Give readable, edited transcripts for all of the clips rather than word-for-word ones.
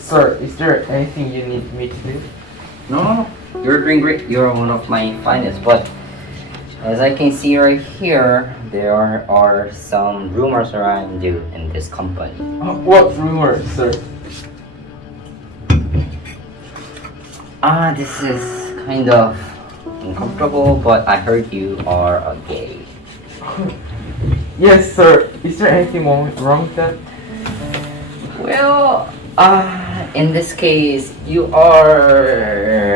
Sir, is there anything you need me to do? No. You're doing great. You're one of my finest. But as I can see right here, there are some rumors around you in this company. What rumor, sir? This is kind of uncomfortable, but I heard you are a gay. Yes, sir. Is there anything wrong with that? Well, in this case, you are.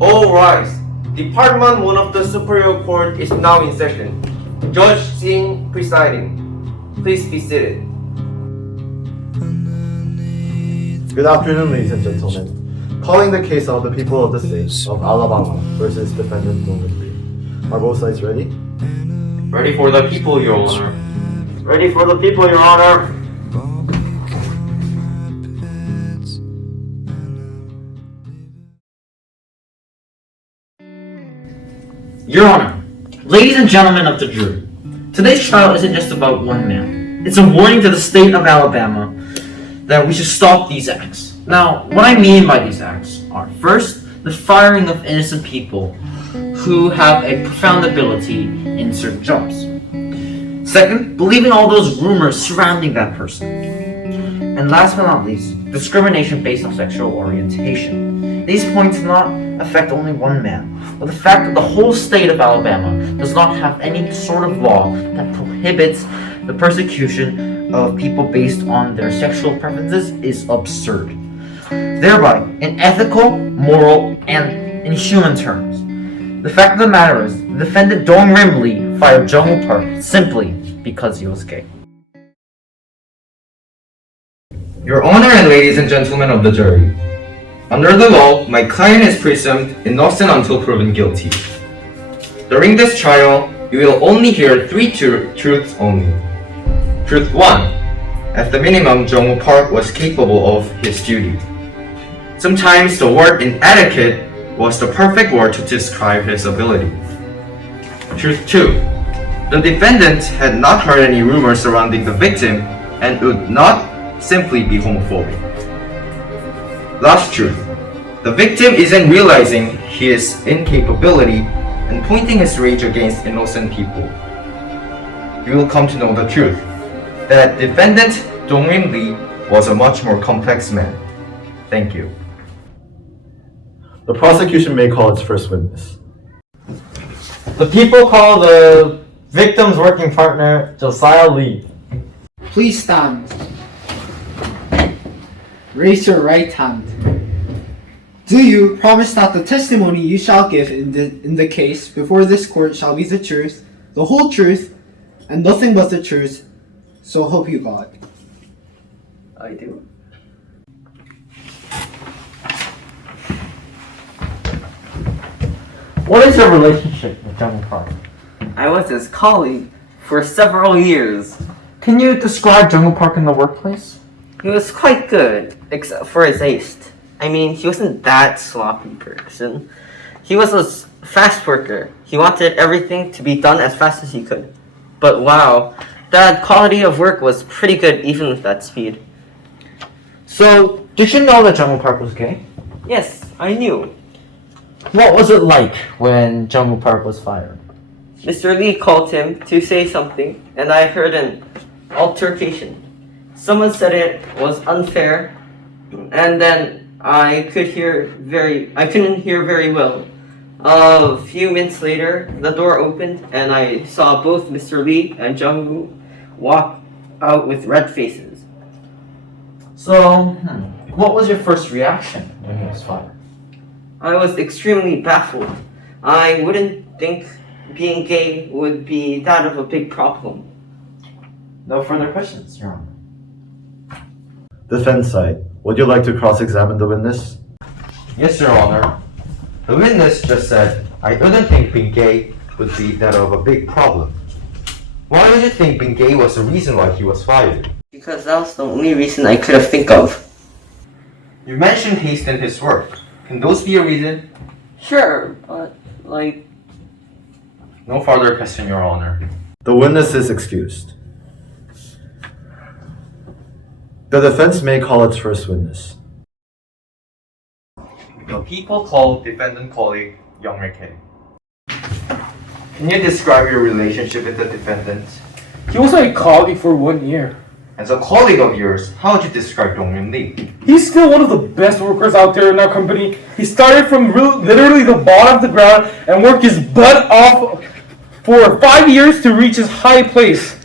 All rise. Department 1 of the Superior Court is now in session. Judge Singh presiding. Please be seated. Good afternoon, ladies and gentlemen. Calling the case of the people of the state of Alabama versus defendant Norman Lee. Are both sides ready? Ready for the people, Your Honor. Ready for the people, Your Honor. Your Honor, ladies and gentlemen of the jury, today's trial isn't just about one man. It's a warning to the state of Alabama that we should stop these acts. Now, what I mean by these acts are, first, the firing of innocent people who have a profound ability in certain jobs. Second, believing all those rumors surrounding that person. And last but not least, discrimination based on sexual orientation. These points do not affect only one man, but the fact that the whole state of Alabama does not have any sort of law that prohibits the persecution of people based on their sexual preferences is absurd. Thereby, in ethical, moral, and in human terms, the fact of the matter is, the defendant Dong Rim Lee fired Jung-woo Park simply because he was gay. Your Honor and ladies and gentlemen of the jury, under the law, my client is presumed innocent until proven guilty. During this trial, you will only hear three truths only. Truth 1. At the minimum, Jung-woo Park was capable of his duty. Sometimes the word inadequate was the perfect word to describe his ability. Truth 2. The defendant had not heard any rumors surrounding the victim and would not simply be homophobic. Last truth. The victim isn't realizing his incapability and pointing his rage against innocent people. You will come to know the truth, that defendant Dong-rim Lee was a much more complex man. Thank you. The prosecution may call its first witness. The people call the victim's working partner, Josiah Lee. Please stand. Raise your right hand. Do you promise that the testimony you shall give in the case before this court shall be the truth, the whole truth, and nothing but the truth, so help you God? I do. What is your relationship with Jung-woo Park? I was his colleague for several years. Can you describe Jung-woo Park in the workplace? He was quite good, except for his haste. I mean, he wasn't that sloppy person. He was a fast worker. He wanted everything to be done as fast as he could. But wow, that quality of work was pretty good even with that speed. So, did you know that Jung-woo Park was gay? Yes, I knew. What was it like when Jung-woo Park was fired? Mr. Lee called him to say something, and I heard an altercation. Someone said it was unfair, and then I couldn't hear very well. A few minutes later, the door opened, and I saw both Mr. Lee and Jung-woo walk out with red faces. So, what was your first reaction when he was fired? I was extremely baffled. I wouldn't think being gay would be that of a big problem. No further questions, Your Honor. Defense side, would you like to cross-examine the witness? Yes, Your Honor. The witness just said, I wouldn't think being gay would be that of a big problem. Why do you think being gay was the reason why he was fired? Because that was the only reason I could have think of. You mentioned haste in his work. Can those be a reason? Sure, but like No further question, Your Honor. The witness is excused. The defense may call its first witness. The people call defendant colleague Young K. Can you describe your relationship with the defendant? He was my colleague for 1 year. As a colleague of yours, how would you describe Dong-Yun Lee? He's still one of the best workers out there in our company. He started from literally the bottom of the ground and worked his butt off for 5 years to reach his high place.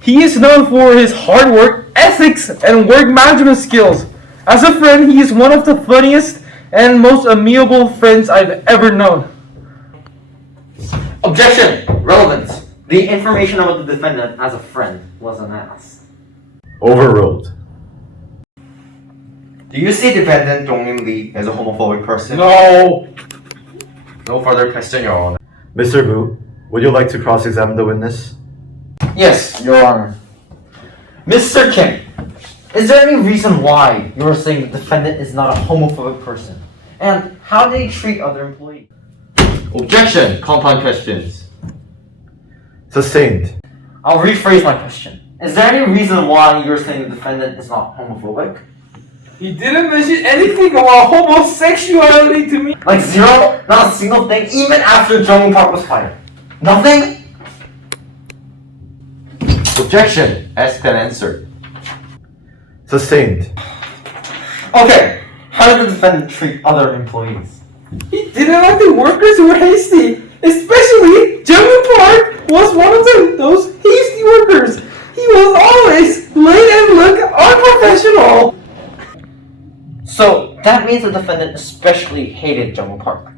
He is known for his hard work, ethics, and work management skills. As a friend, he is one of the funniest and most amiable friends I've ever known. Objection! Relevance. The information about the defendant as a friend wasn't asked. Overruled. Do you see defendant Dong-Yun Lee as a homophobic person? No! No further question, Your Honor. Mr. Wu, would you like to cross-examine the witness? Yes, Your Honor. Mr. Kim, is there any reason why you're saying the defendant is not a homophobic person? And how did he treat other employees? Objection! Compound questions. Sustained. I'll rephrase my question. Is there any reason why you're saying the defendant is not homophobic? He didn't mention anything about homosexuality to me. Like zero? Not a single thing, even after Jung Park was fired? Nothing? Objection! Asked and answered. Sustained. Okay, how did the defendant treat other employees? He didn't like the workers who were hasty. Especially, Jung Park was one of those hasty workers. He was always late and look unprofessional. So, that means the defendant especially hated Jung Park.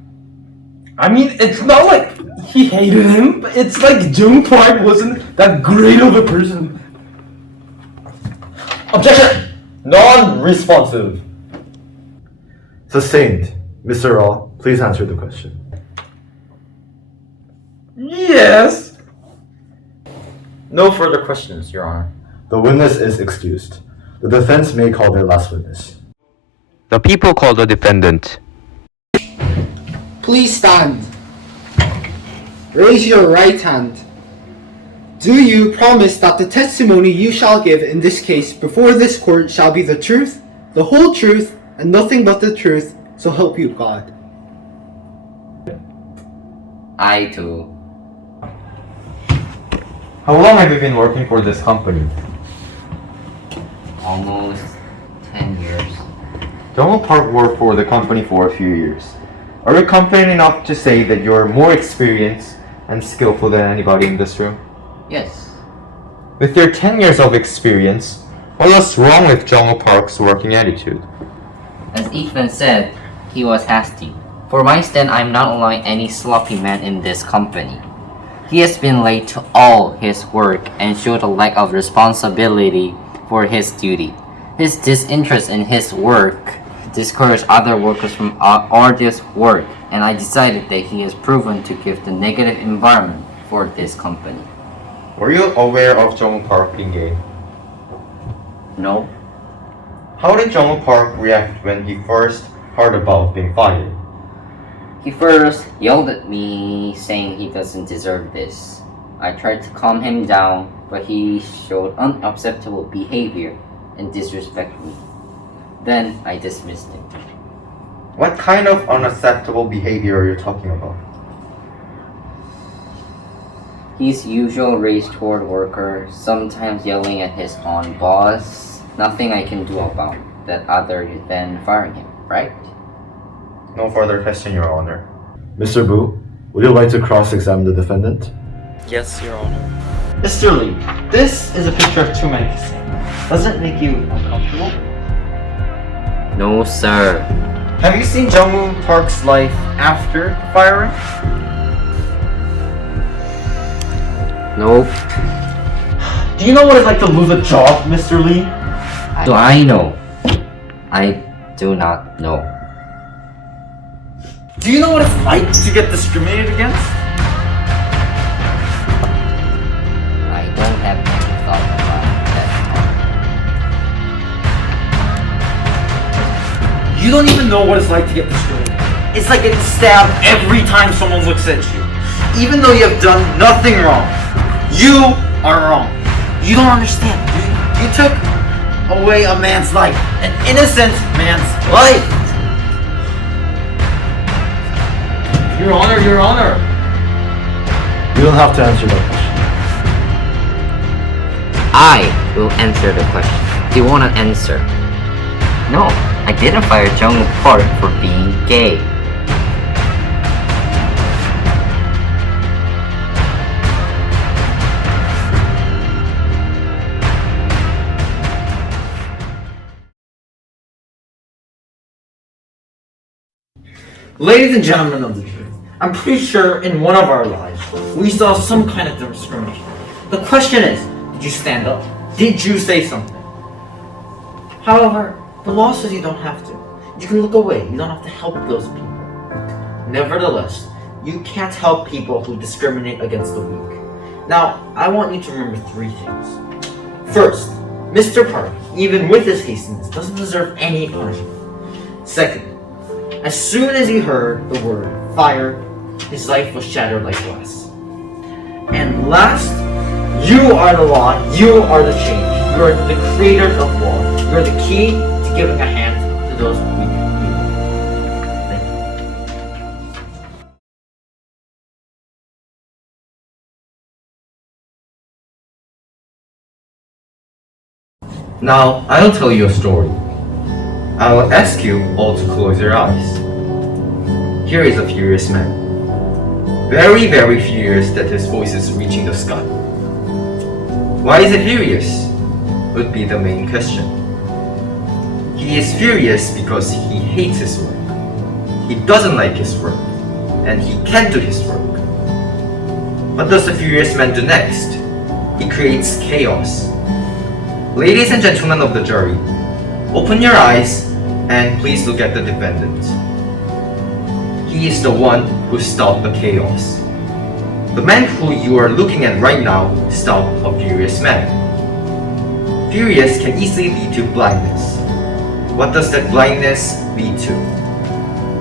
I mean, it's not like he hated him, but it's like Jung Park wasn't that great of a person. Objection! Non-responsive. Sustained. Mr. Raw, please answer the question. Yes. No further questions, Your Honor. The witness is excused. The defense may call their last witness. The people call the defendant. Please stand. Raise your right hand. Do you promise that the testimony you shall give in this case before this court shall be the truth, the whole truth, and nothing but the truth, so help you God? I do. How long have you been working for this company? Almost 10 years. Jung Park worked for the company for a few years. Are you confident enough to say that you're more experienced and skillful than anybody in this room? Yes. With your 10 years of experience, what was wrong with Jung Park's working attitude? As Ethan said, he was hasty. For my stand, I'm not unlike any sloppy man in this company. He has been late to all his work and showed a lack of responsibility for his duty. His disinterest in his work discouraged other workers from arduous work, and I decided that he has proven to give the negative environment for this company. Were you aware of Jung Park being gay? No. How did Jung Park react when he first heard about being fired? He first yelled at me, saying he doesn't deserve this. I tried to calm him down, but he showed unacceptable behavior and disrespected me. Then I dismissed him. What kind of unacceptable behavior are you talking about? His usual rage toward workers, sometimes yelling at his own boss. Nothing I can do about that other than firing him, right? No further question, Your Honor. Mr. Boo, would you like to cross-examine the defendant? Yes, Your Honor. Mr. Lee, this is a picture of two men kissing. Does it make you uncomfortable? No, sir. Have you seen Jung Park's life after the firing? Nope. Do you know what it's like to lose a job, Mr. Lee? Do I know? I do not know. Do you know what it's like to get discriminated against? I You don't even know what it's like to get discriminated. It's like getting stabbed every time someone looks at you. Even though you have done nothing wrong. You are wrong. You don't understand. You took away a man's life. An innocent man's life. Your Honor, Your Honor. You don't have to answer that question. I will answer the question. Do you want to answer? No, I didn't fire Jung Park for being gay. Ladies and gentlemen of the jury, I'm pretty sure in one of our lives we saw some kind of discrimination. The question is, did you stand up? Did you say something? However, the law says you don't have to. You can look away. You don't have to help those people. Nevertheless, you can't help people who discriminate against the weak. Now, I want you to remember three things. First, Mr. Park, even with his hastiness, doesn't deserve any punishment. Second, as soon as he heard the word fire, his life was shattered like glass. And last, you are the law, you are the change, you are the creators of law, you are the key to giving a hand to those weak people. Thank you. Now, I'll tell you a story. I will ask you all to close your eyes. Here is a furious man. Very, very furious that his voice is reaching the sky. Why is he furious? Would be the main question. He is furious because he hates his work. He doesn't like his work. And he can't do his work. What does the furious man do next? He creates chaos. Ladies and gentlemen of the jury, open your eyes and please look at the defendant. He is the one who stopped the chaos. The man who you are looking at right now stopped a furious man. Furious can easily lead to blindness. What does that blindness lead to?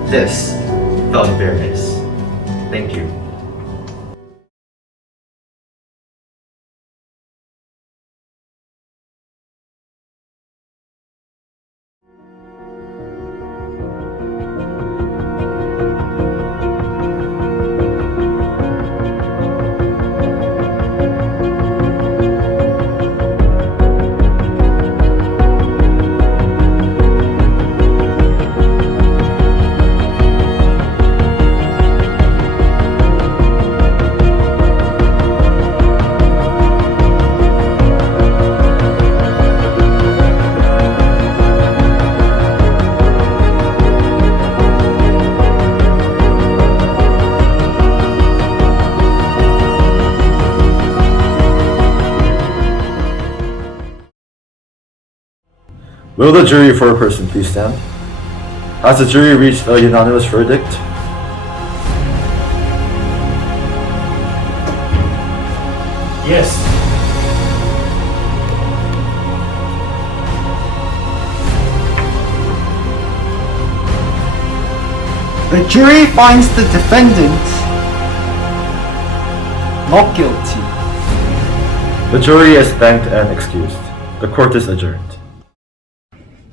This, the unfairness. Thank you. Will the jury for a person please stand? Has the jury reached a unanimous verdict? Yes. The jury finds the defendant not guilty. The jury is thanked and excused. The court is adjourned.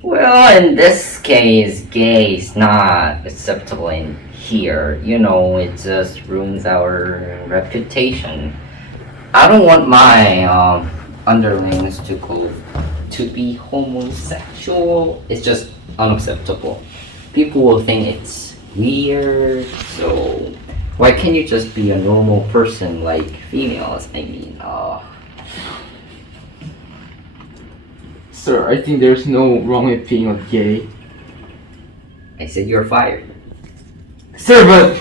Well, in this case, gay is not acceptable in here. You know, it just ruins our reputation. I don't want my underlings to go to be homosexual. It's just unacceptable. People will think it's weird, so why can't you just be a normal person like females? I mean, Sir, I think there's no wrong opinion of gay. I said you're fired. Sir, but